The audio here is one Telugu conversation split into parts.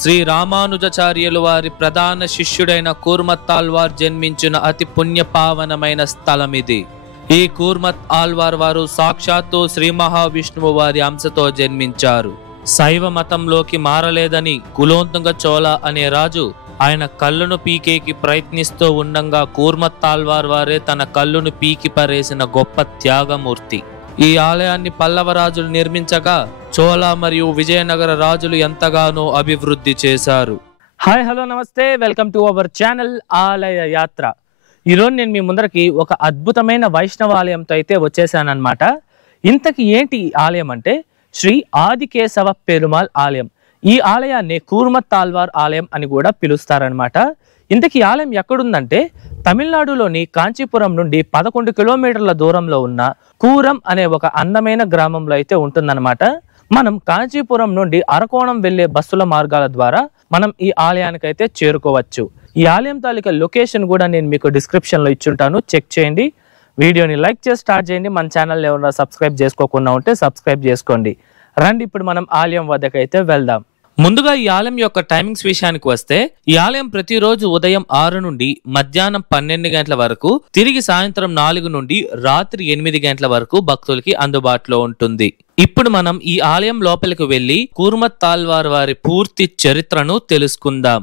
శ్రీ రామానుజాచార్యులు వారి ప్రధాన శిష్యుడైన కూర్మత్ ఆళ్వార్ జన్మించిన అతి పుణ్యపావనమైన స్థలం ఇది. ఈ కూర్మత్ ఆళ్వార్ వారు సాక్షాత్తు శ్రీ మహావిష్ణువు వారి అంశతో జన్మించారు. శైవ మతంలోకి మారలేదని కులోత్తుంగ చోళ అనే రాజు ఆయన కళ్ళును పీకేకి ప్రయత్నిస్తూ ఉండంగా కూర్మత్ ఆళ్వార్ వారే తన కళ్ళును పీకి పరేసిన గొప్ప త్యాగమూర్తి. ఈ ఆలయాన్ని పల్లవ రాజులు నిర్మించగా చోళ మరియు విజయనగర రాజులు ఎంతగానో అభివృద్ధి చేశారు. హాయ్ హలో నమస్తే, వెల్కమ్ టు అవర్ ఛానల్ ఆలయ యాత్ర. ఈరోజు నేను మీ ముందరకి ఒక అద్భుతమైన వైష్ణవ ఆలయంతో అయితే వచ్చేసానమాట. ఇంతకీ ఏంటి ఈ ఆలయం అంటే శ్రీ ఆదికేశవ పెరుమాళ్ ఆలయం. ఈ ఆలయాన్ని కూర్మత్ ఆళ్వార్ ఆలయం అని కూడా పిలుస్తారనమాట. ఇంతకీ ఆలయం ఎక్కడుందంటే తమిళనాడులోని కాంచీపురం నుండి 11 కిలోమీటర్ల దూరంలో ఉన్న కూరం అనే ఒక అందమైన గ్రామంలో అయితే ఉంటుందన్నమాట. మనం కాంచీపురం నుండి అరకోణం వెళ్లే బస్సుల మార్గాల ద్వారా మనం ఈ ఆలయానికి అయితే చేరుకోవచ్చు. ఈ ఆలయం తాలూకా లొకేషన్ కూడా నేను మీకు డిస్క్రిప్షన్ లో ఇచ్చుంటాను, చెక్ చేయండి. వీడియోని లైక్ చేసి స్టార్ట్ చేయండి. మన ఛానల్ ఎవరైనా సబ్స్క్రైబ్ చేసుకోకుండా ఉంటే సబ్స్క్రైబ్ చేసుకోండి. రండి ఇప్పుడు మనం ఆలయం వద్దకు అయితే వెళ్దాం. ముందుగా ఈ ఆలయం యొక్క టైమింగ్స్ విషయానికి వస్తే ఈ ఆలయం ప్రతిరోజు ఉదయం 6 నుండి మధ్యాహ్నం 12 గంటల వరకు, తిరిగి సాయంత్రం 4 నుండి రాత్రి 8 గంటల వరకు భక్తులకి అందుబాటులో ఉంటుంది. ఇప్పుడు మనం ఈ ఆలయం లోపలికి వెళ్లి కూర్మత్ ఆళ్వార్ వారి పూర్తి చరిత్రను తెలుసుకుందాం.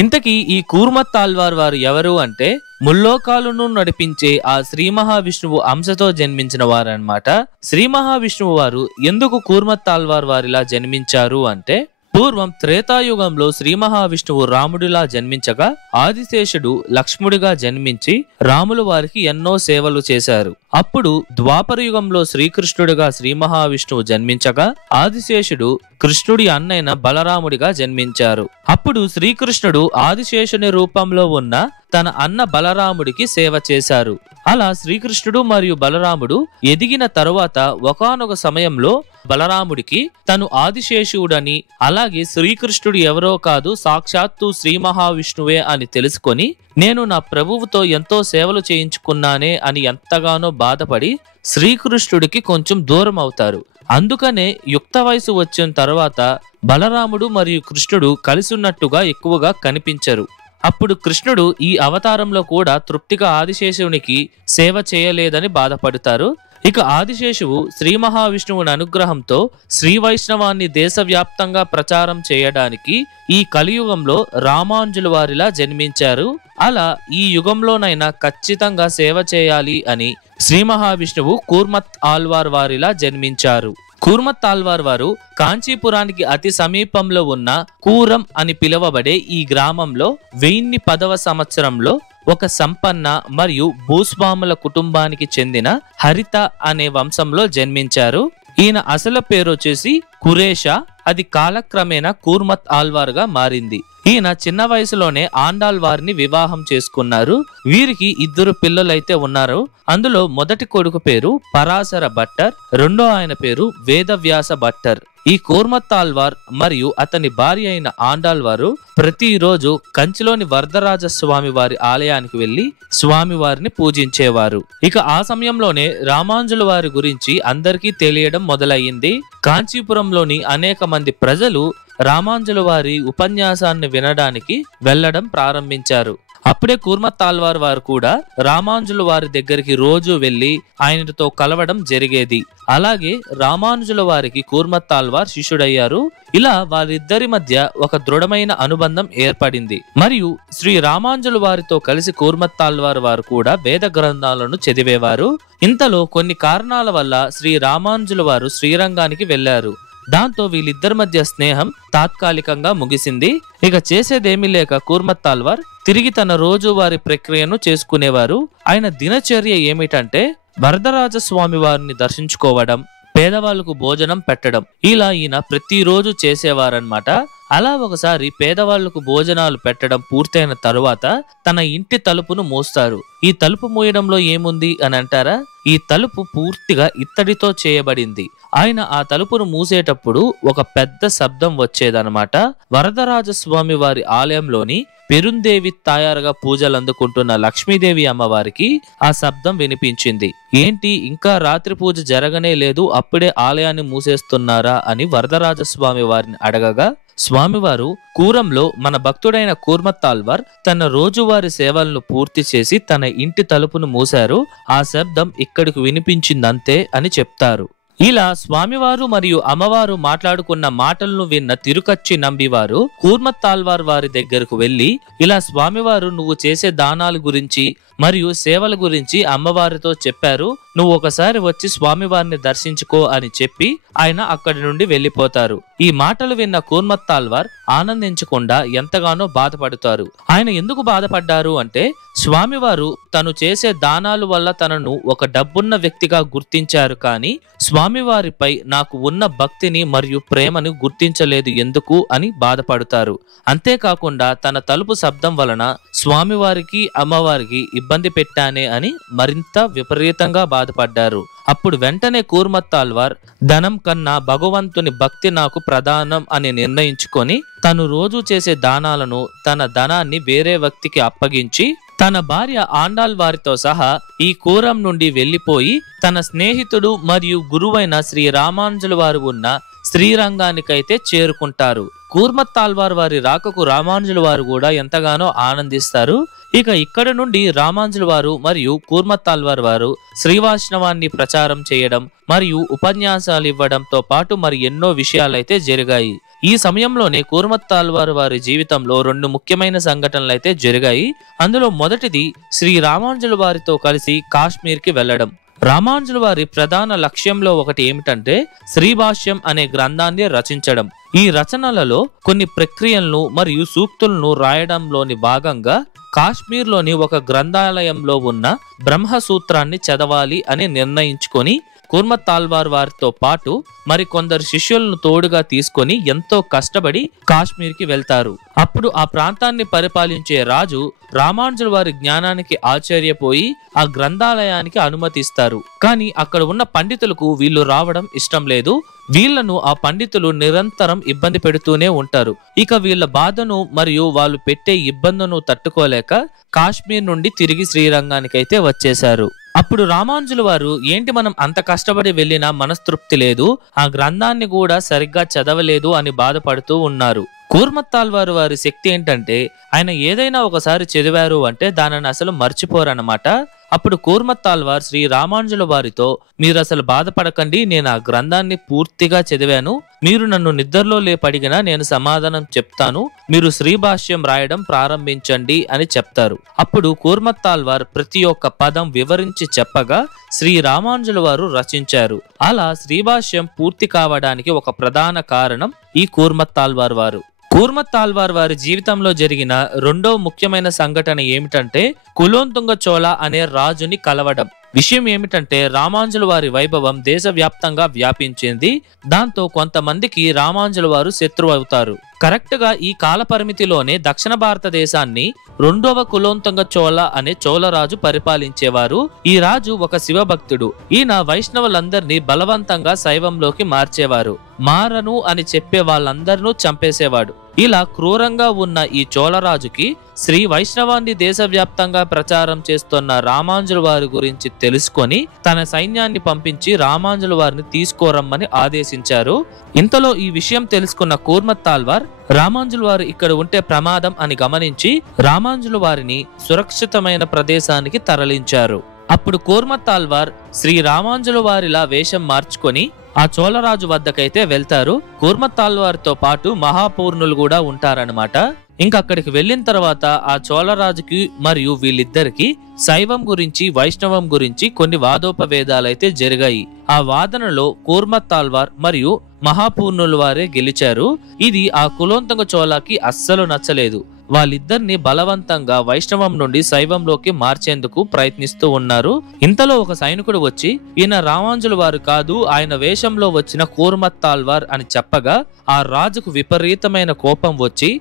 ఇంతకీ ఈ కూర్మత్ ఆళ్వార్ వారు ఎవరు అంటే ముల్లోకాలను నడిపించే ఆ శ్రీ మహావిష్ణువు అంశతో జన్మించిన వారన్నమాట. శ్రీ మహావిష్ణువు వారు ఎందుకు కూర్మత్ ఆళ్వార్ వారిలా జన్మించారు అంటే పూర్వం త్రేతాయుగంలో శ్రీ మహావిష్ణువు రాముడిలా జన్మించగా ఆదిశేషుడు లక్ష్ముడిగా జన్మించి రాములు వారికి ఎన్నో సేవలు చేశారు. అప్పుడు ద్వాపర యుగంలో శ్రీకృష్ణుడిగా శ్రీ మహావిష్ణువు జన్మించగా ఆదిశేషుడు కృష్ణుడి అన్నైన బలరాముడిగా జన్మించారు. అప్పుడు శ్రీకృష్ణుడు ఆదిశేషుని రూపంలో ఉన్న తన అన్న బలరాముడికి సేవ చేశారు. అలా శ్రీకృష్ణుడు మరియు బలరాముడు ఎదిగిన తరువాత ఒకానొక సమయంలో బలరాముడికి తను ఆదిశేషుడని, అలాగే శ్రీకృష్ణుడు ఎవరో కాదు సాక్షాత్తు శ్రీ మహావిష్ణువే అని తెలుసుకొని నేను నా ప్రభువుతో ఎంతో సేవలు చేయించుకున్నానే అని ఎంతగానో బాధపడి శ్రీకృష్ణుడికి కొంచెం దూరం అవుతారు. అందుకనే యుక్త వయసు వచ్చిన తర్వాత బలరాముడు మరియు కృష్ణుడు కలిసి ఉన్నట్టుగా ఎక్కువగా కనిపించరు. అప్పుడు కృష్ణుడు ఈ అవతారంలో కూడా తృప్తిగా ఆదిశేషునికి సేవ చేయలేదని బాధపడతారు. ఇక ఆదిశేషువు శ్రీ మహావిష్ణువుని అనుగ్రహంతో శ్రీ వైష్ణవాన్ని దేశవ్యాప్తంగా ప్రచారం చేయడానికి ఈ కలియుగంలో రామానుజుల వారిలా జన్మించారు. అలా ఈ యుగంలోనైనా ఖచ్చితంగా సేవ చేయాలి అని శ్రీ మహావిష్ణువు కూర్మత్ ఆళ్వార్ వారిలా జన్మించారు. కూర్మత్ ఆళ్వార్ వారు కాంచీపురానికి అతి సమీపంలో ఉన్న కూరం అని పిలువబడే ఈ గ్రామంలో 1010వ సంవత్సరంలో ఒక సంపన్న మరియు భూస్వాముల కుటుంబానికి చెందిన హరిత అనే వంశంలో జన్మించారు. ఈయన అసలు పేరు వచ్చేసి కురేష. అది కాలక్రమేణా కూర్మత్ ఆళ్వార్ గా మారింది. ఈయన చిన్న వయసులోనే ఆండాళ్ వారిని వివాహం చేసుకున్నారు. వీరికి 2 పిల్లలైతే ఉన్నారు. అందులో మొదటి కొడుకు పేరు పరాశర భట్టర్, రెండో ఆయన పేరు వేదవ్యాస భట్టర్. ఈ కూర్మత్ ఆళ్వార్ మరియు అతని భార్య అయిన ఆండాళ్ వారు ప్రతిరోజు కంచిలోని వరదరాజ స్వామి వారి ఆలయానికి వెళ్లి స్వామి వారిని పూజించేవారు. ఇక ఆ సమయంలోనే రామానుజుల వారి గురించి అందరికీ తెలియడం మొదలయ్యింది. కాంచీపురంలోని అనేక మంది ప్రజలు రామానుజుల వారి ఉపన్యాసాన్ని వినడానికి వెళ్లడం ప్రారంభించారు. అప్పుడే కూర్మత్ ఆళ్వార్ వారు కూడా రామానుజుల వారి దగ్గరికి రోజు వెళ్లి ఆయనతో కలవడం జరిగేది. అలాగే రామానుజుల వారికి కూర్మత్ ఆళ్వార్ శిష్యుడయ్యారు. ఇలా వారిద్దరి మధ్య ఒక దృఢమైన అనుబంధం ఏర్పడింది. మరియు శ్రీ రామానుజుల వారితో కలిసి కూర్మత్ ఆళ్వార్ వారు కూడా వేద గ్రంథాలను చదివేవారు. ఇంతలో కొన్ని కారణాల వల్ల శ్రీ రామానుజుల వారు శ్రీరంగానికి వెళ్లారు. దాంతో వీళ్ళిద్దరి మధ్య స్నేహం తాత్కాలికంగా ముగిసింది. ఇక చేసేదేమీ లేక కూర్మత్ ఆళ్వార్ తిరిగి తన రోజువారి ప్రక్రియను చేసుకునేవారు. ఆయన దినచర్య ఏమిటంటే వరదరాజ స్వామి వారిని దర్శించుకోవడం, పేదవాళ్లకు భోజనం పెట్టడం, ఇలా ఈయన ప్రతిరోజు చేసేవారన్నమాట. అలా ఒకసారి పేదవాళ్లకు భోజనాలు పెట్టడం పూర్తయిన తరువాత తన ఇంటి తలుపును మూస్తారు. ఈ తలుపు మూయడంలో ఏముంది అని అంటారా? ఈ తలుపు పూర్తిగా ఇత్తడితో చేయబడింది. ఆయన ఆ తలుపును మూసేటప్పుడు ఒక పెద్ద శబ్దం వచ్చేదన్నమాట. వరదరాజస్వామి వారి ఆలయంలోని పెరుందేవి తాయారుగా పూజలు అందుకుంటున్న లక్ష్మీదేవి అమ్మవారికి ఆ శబ్దం వినిపించింది. ఏంటి, ఇంకా రాత్రి పూజ జరగనే లేదు, అప్పుడే ఆలయాన్ని మూసేస్తున్నారా అని వరదరాజస్వామి వారిని అడగగా స్వామివారు కూరంలో మన భక్తుడైన కూర్మత్తాల్వార్ తన రోజువారి సేవలను పూర్తి చేసి తన ఇంటి తలుపును మూశారు, ఆ శబ్దం ఇక్కడికి వినిపించిందంతే అని చెప్తారు. ఇలా స్వామివారు మరియు అమ్మవారు మాట్లాడుకున్న మాటలను విన్న తిరుకచ్చి నంబివారు కూర్మత్తాల్వార్ వారి దగ్గరకు వెళ్లి, ఇలా స్వామివారు నువ్వు చేసే దానాల గురించి మరియు సేవల గురించి అమ్మవారితో చెప్పారు, నువ్వు ఒకసారి వచ్చి స్వామివారిని దర్శించుకో అని చెప్పి ఆయన అక్కడి నుండి వెళ్లిపోతారు. ఈ మాటలు విన్న కూర్మత్తాల్వార్ ఆనందించకుండా ఎంతగానో బాధపడతారు. ఆయన ఎందుకు బాధపడ్డారు అంటే, స్వామివారు తను చేసే దానాల వల్ల తనను ఒక డబ్బున్న వ్యక్తిగా గుర్తించారు, కానీ స్వామివారిపై నాకు ఉన్న భక్తిని మరియు ప్రేమను గుర్తించలేదు ఎందుకు అని బాధపడతారు. అంతేకాకుండా తన తలుపు శబ్దం వలన స్వామివారికి అమ్మవారికి ఇబ్బంది పెట్టానే అని మరింత విపరీతంగా బాధపడ్డారు. అప్పుడు వెంటనే కూర్మత్తాల్వార్ ధనం కన్నా భగవంతుని భక్తి నాకు ప్రధానం అని నిర్ణయించుకొని తను రోజు చేసే దానాలను, తన ధనాన్ని వేరే వ్యక్తికి అప్పగించి తన భార్య ఆండాల్ వారితో సహా ఈ కూరం నుండి వెళ్లిపోయి తన స్నేహితుడు మరియు గురువైన శ్రీ రామానుజుల వారు ఉన్న శ్రీరంగానికైతే చేరుకుంటారు. కూర్మత్తాల్వార్ వారి రాకకు రామానుజుల వారు కూడా ఎంతగానో ఆనందిస్తారు. ఇక ఇక్కడ నుండి రామానుజుల వారు మరియు కూర్మత్తాల్వార్ వారు శ్రీవైష్ణవాన్ని ప్రచారం చేయడం మరియు ఉపన్యాసాలు ఇవ్వడంతో పాటు మరి ఎన్నో విషయాలైతే జరిగాయి. ఈ సమయంలోనే కూర్మత్తాల్వార్ వారి జీవితంలో 2 ముఖ్యమైన సంఘటనలు అయితే జరిగాయి. అందులో మొదటిది శ్రీ రామానుజుల వారితో కలిసి కాశ్మీర్కి వెళ్లడం. రామానుజుల వారి ప్రధాన లక్ష్యంలో ఒకటి ఏమిటంటే శ్రీభాష్యం అనే గ్రంథాన్ని రచించడం. ఈ రచనలలో కొన్ని ప్రక్రియలను మరియు సూక్తులను రాయడంలోని భాగంగా కాశ్మీర్లోని ఒక గ్రంథాలయంలో ఉన్న బ్రహ్మసూత్రాన్ని చదవాలి అని నిర్ణయించుకొని కూర్మత్తాల్వార్ వారితో పాటు మరి కొందరు శిష్యులను తోడుగా తీసుకొని ఎంతో కష్టపడి కాశ్మీర్కి వెళ్తారు. అప్పుడు ఆ ప్రాంతాన్ని పరిపాలించే రాజు రామానుజుల వారి జ్ఞానానికి ఆశ్చర్యపోయి ఆ గ్రంథాలయానికి అనుమతిస్తారు. కానీ అక్కడ ఉన్న పండితులకు వీళ్ళు రావడం ఇష్టం లేదు. వీళ్లను ఆ పండితులు నిరంతరం ఇబ్బంది పెడుతూనే ఉంటారు. ఇక వీళ్ళ బాధను మరియు వాళ్ళు పెట్టే ఇబ్బందును తట్టుకోలేక కాశ్మీర్ నుండి తిరిగి శ్రీరంగానికైతే వచ్చేశారు. అప్పుడు రామానుజుల వారు ఏంటి మనం అంత కష్టపడి వెళ్ళినా మనస్తృప్తి లేదు, ఆ గ్రంథాన్ని కూడా సరిగ్గా చదవలేదు అని బాధపడుతూ ఉన్నారు. కూర్మత్తాల్వార్ వారి శక్తి ఏంటంటే ఆయన ఏదైనా ఒకసారి చదివారు అంటే దానిని అసలు మర్చిపోరన్నమాట. అప్పుడు కూర్మత్తాల్వార్ శ్రీ రామానుజుల వారితో, మీరు అసలు బాధపడకండి, నేను ఆ గ్రంథాన్ని పూర్తిగా చదివాను, మీరు నన్ను నిద్రలో లేపడిగినా నేను సమాధానం చెప్తాను, మీరు శ్రీభాష్యం రాయడం ప్రారంభించండి అని చెప్తారు. అప్పుడు కూర్మత్తాల్వార్ ప్రతి ఒక్క పదం వివరించి చెప్పగా శ్రీ రామానుజుల వారు రచించారు. అలా శ్రీభాష్యం పూర్తి కావడానికి ఒక ప్రధాన కారణం ఈ కూర్మత్తాల్వార్ వారు. కూర్మత్తాల్వార్ వారి జీవితంలో జరిగిన 2వ ముఖ్యమైన సంఘటన ఏమిటంటే కులోత్తుంగ చోళ అనే రాజుని కలవడం. విషయం ఏమిటంటే రామానుజుల వారి వైభవం దేశవ్యాప్తంగా వ్యాపించింది. దాంతో కొంతమందికి రామానుజుల వారు శత్రువు అవుతారు. కరెక్ట్ గా ఈ కాల పరిమితిలోనే దక్షిణ భారతదేశాన్ని 2వ కులోత్తుంగ చోళ అనే చోళరాజు పరిపాలించేవారు. ఈ రాజు ఒక శివభక్తుడు. ఈయన వైష్ణవులందరినీ బలవంతంగా శైవంలోకి మార్చేవారు. మారను అని చెప్పే వాళ్ళందరినూ చంపేసేవాడు. ఇలా క్రూరంగా ఉన్న ఈ చోళరాజుకి శ్రీ వైష్ణవాన్ని దేశవ్యాప్తంగా ప్రచారం చేస్తున్న రామానుజుల వారి గురించి తెలుసుకొని తన సైన్యాన్ని పంపించి రామానుజుల వారిని తీసుకోరమ్మని ఆదేశించారు. ఇంతలో ఈ విషయం తెలుసుకున్న కూర్మత్తాల్వార్ రామానుజుల వారు ఇక్కడ ఉంటే ప్రమాదం అని గమనించి రామానుజుల వారిని సురక్షితమైన ప్రదేశానికి తరలించారు. అప్పుడు కూర్మత్తాల్వార్ శ్రీ రామానుజుల వారిలా వేషం మార్చుకొని ఆ చోళరాజు వద్దకైతే వెళ్తారు. కూర్మత్తాల్వార్తో పాటు మహాపూర్ణులు కూడా ఉంటారనమాట. ఇంకా అక్కడికి వెళ్ళిన తర్వాత ఆ చోళరాజుకి మరియు వీళ్ళిద్దరికి శైవం గురించి వైష్ణవం గురించి కొన్ని వాదోపవేదాలైతే జరిగాయి. ఆ వాదనలో కూర్మత్తాల్వార్ మరియు మహాపూర్ణుల వారే గెలిచారు. ఇది ఆ కులోత్తుంగ చోళకి అస్సలు నచ్చలేదు. వాళ్ళిద్దరిని బలవంతంగా వైష్ణవం నుండి శైవంలోకి మార్చేందుకు ప్రయత్నిస్తూ ఉన్నారు. ఇంతలో ఒక సైనికుడు వచ్చి ఈయన రామాంజుల వారు కాదు, ఆయన వేషంలో వచ్చిన కూర్మత్తాల్వార్ అని చెప్పగా ఆ రాజుకు విపరీతమైన కోపం వచ్చి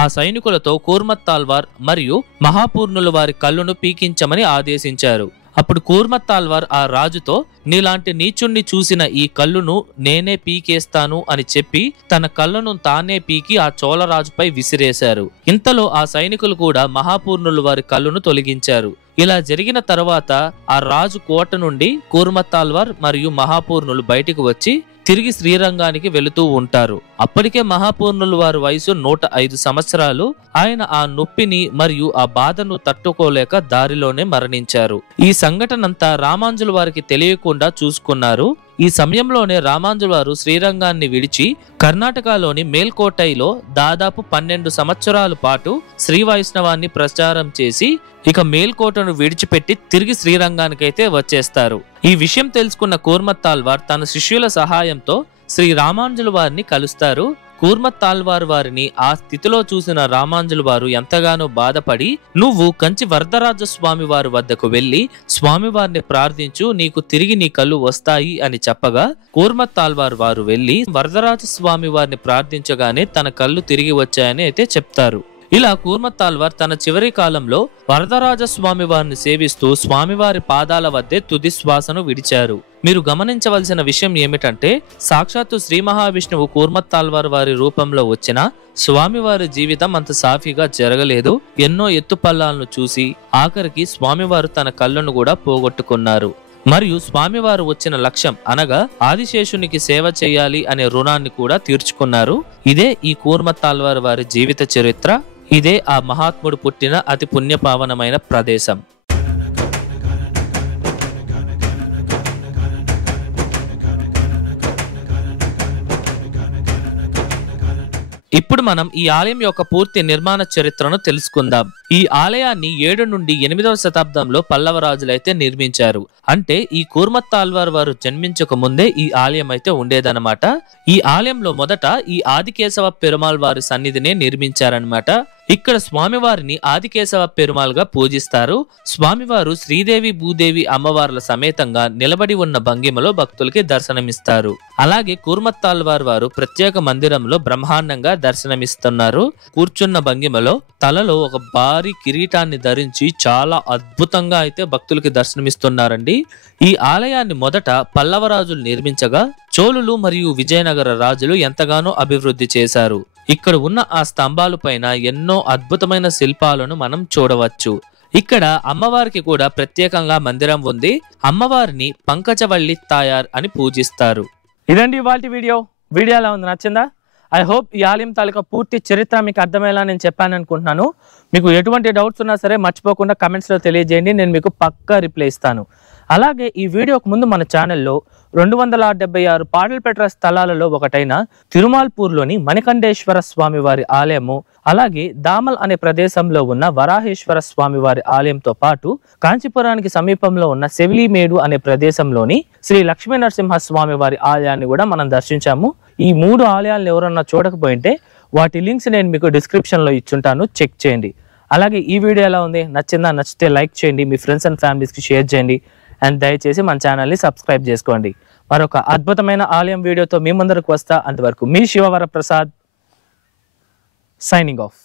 ఆ సైనికులతో కూర్మత్తాల్వార్ మరియు మహాపూర్ణుల వారి కళ్ళును పీకించమని ఆదేశించారు. అప్పుడు కూర్మత్తాల్వార్ ఆ రాజుతో నీలాంటి నీచుణ్ణి చూసిన ఈ కళ్ళును నేనే పీకేస్తాను అని చెప్పి తన కళ్ళను తానే పీకి ఆ చోళరాజుపై విసిరేశారు. ఇంతలో ఆ సైనికులు కూడా మహాపూర్ణుల వారి కళ్ళును తొలగించారు. ఇలా జరిగిన తర్వాత ఆ రాజు కోట నుండి కూర్మత్తాల్వార్ మరియు మహాపూర్ణులు బయటికి వచ్చి తిరిగి శ్రీరంగానికి వెళుతూ ఉంటారు. అప్పటికే మహాపూర్ణుల వారి వయసు 105 సంవత్సరాలు. ఆయన ఆ నొప్పిని మరియు ఆ బాధను తట్టుకోలేక దారిలోనే మరణించారు. ఈ సంఘటనంతా రామాంజుల వారికి తెలియకుండా చూసుకున్నారు. ఈ సమయంలోనే రామాంజుల వారు శ్రీరంగాన్ని విడిచి కర్ణాటకలోని మేల్కోటైలో దాదాపు 12 సంవత్సరాల పాటు శ్రీ వైష్ణవాన్ని ప్రచారం చేసి ఇక మేల్కోటను విడిచిపెట్టి తిరిగి శ్రీరంగానికైతే వచ్చేస్తారు. ఈ విషయం తెలుసుకున్న కూర్మత్తాల్వార్ తన శిష్యుల సహాయంతో శ్రీ రామాంజుల వారిని కలుస్తారు. కూర్మత్తాల్వార్ వారిని ఆ స్థితిలో చూసిన రామాంజుల వారు ఎంతగానో బాధపడి నువ్వు కంచి వరదరాజ స్వామి వారి వద్దకు వెళ్లి స్వామివారిని ప్రార్థించు, నీకు తిరిగి నీ కళ్ళు వస్తాయి అని చెప్పగా కూర్మత్తాల్వార్ వారు వెళ్లి వరదరాజ స్వామి వారిని ప్రార్థించగానే తన కళ్ళు తిరిగి వచ్చాయని అయితే చెప్తారు. ఇలా కూర్మత్తాల్వార్ తన చివరి కాలంలో వరదరాజ స్వామి వారిని సేవిస్తూ స్వామివారి పాదాల వద్దే తుది శ్వాసను విడిచారు. మీరు గమనించవలసిన విషయం ఏమిటంటే సాక్షాత్తు శ్రీ మహావిష్ణువు కూర్మత్తాల్వార్ వారి రూపంలో వచ్చిన స్వామివారి జీవితం అంత సాఫీగా జరగలేదు. ఎన్నో ఎత్తుపల్లాలను చూసి ఆఖరికి స్వామివారు తన కళ్ళను కూడా పోగొట్టుకున్నారు. మరియు స్వామివారు వచ్చిన లక్ష్యం అనగా ఆదిశేషునికి సేవ చేయాలి అనే రుణాన్ని కూడా తీర్చుకున్నారు. ఇదే ఈ కూర్మత్తాల్వార్ వారి జీవిత చరిత్ర. ఇదే ఆ మహాత్ముడు పుట్టిన అతి పుణ్యపావనమైన ప్రదేశం. ఇప్పుడు మనం ఈ ఆలయం యొక్క పూర్తి నిర్మాణ చరిత్రను తెలుసుకుందాం. ఈ ఆలయాన్ని 7 నుండి 8వ శతాబ్దంలో పల్లవ రాజులైతే నిర్మించారు. అంటే ఈ కూర్మత్తాల్వార్ వారు జన్మించక ముందే ఈ ఆలయం అయితే ఉండేదన్నమాట. ఈ ఆలయంలో మొదట ఈ ఆదికేశవ పెరుమాళ్ వారి సన్నిధినే నిర్మించారనమాట. ఇక్కడ స్వామివారిని ఆదికేశవ పెరుమాళ్ గా పూజిస్తారు. స్వామివారు శ్రీదేవి భూదేవి అమ్మవార్ల సమేతంగా నిలబడి ఉన్న భంగిమలో భక్తులకి దర్శనమిస్తారు. అలాగే కూర్మత్తాల్వార్ వారు ప్రత్యేక మందిరంలో బ్రహ్మాండంగా దర్శనమిస్తున్నారు. కూర్చున్న భంగిమలో తలలో ఒక భారీ కిరీటాన్ని ధరించి చాలా అద్భుతంగా అయితే భక్తులకి దర్శనమిస్తున్నారండి. ఈ ఆలయాన్ని మొదట పల్లవ రాజులు నిర్మించగా చోళులు మరియు విజయనగర రాజులు ఎంతగానో అభివృద్ధి చేశారు. ఇక్కడ ఉన్న ఆ స్తంభాల పైన ఎన్నో అద్భుతమైన శిల్పాలను మనం చూడవచ్చు. ఇక్కడ అమ్మవారికి కూడా ప్రత్యేకంగా మందిరం ఉంది. అమ్మవారిని పంకజవల్లి తాయార్ అని పూజిస్తారు. ఇదండి ఇవాల్టి వీడియో ఎలా ఉంది, నచ్చిందా? ఐ హోప్ ఈ ఆలయం తాలూకా పూర్తి చరిత్ర మీకు అర్థమయ్యేలా నేను చెప్పాను అనుకుంటున్నాను. మీకు ఎటువంటి డౌట్స్ ఉన్నా సరే మర్చిపోకుండా కమెంట్స్లో తెలియజేయండి, నేను మీకు పక్కా రిప్లై ఇస్తాను. అలాగే ఈ వీడియోకు ముందు మన ఛానల్లో 276 పాటలు పెట్టిన స్థలాలలో ఒకటైన తిరుమాల్పూర్లోని మణికంఠేశ్వర స్వామి వారి ఆలయము, అలాగే దామల్ అనే ప్రదేశంలో ఉన్న వరాహేశ్వర స్వామి వారి ఆలయంతో పాటు కాంచీపురానికి సమీపంలో ఉన్న సెవిలిమేడు అనే ప్రదేశంలోని శ్రీ లక్ష్మీ నరసింహ స్వామి వారి ఆలయాన్ని కూడా మనం దర్శించాము. ఈ 3 ఆలయాలను ఎవరన్నా చూడకపోయింటే వాటి లింక్స్ నేను మీకు డిస్క్రిప్షన్లో ఇచ్చుంటాను, చెక్ చేయండి. అలాగే ఈ వీడియో ఎలా ఉంది, నచ్చిందా? నచ్చితే లైక్ చేయండి, మీ ఫ్రెండ్స్ అండ్ ఫ్యామిలీస్కి షేర్ చేయండి, అండ్ దయచేసి మన ఛానల్ని సబ్స్క్రైబ్ చేసుకోండి. మరొక అద్భుతమైన ఆలయం వీడియోతో మీ ముందరకు వస్తా. అంతవరకు మీ శివవరప్రసాద్ సైనింగ్ ఆఫ్.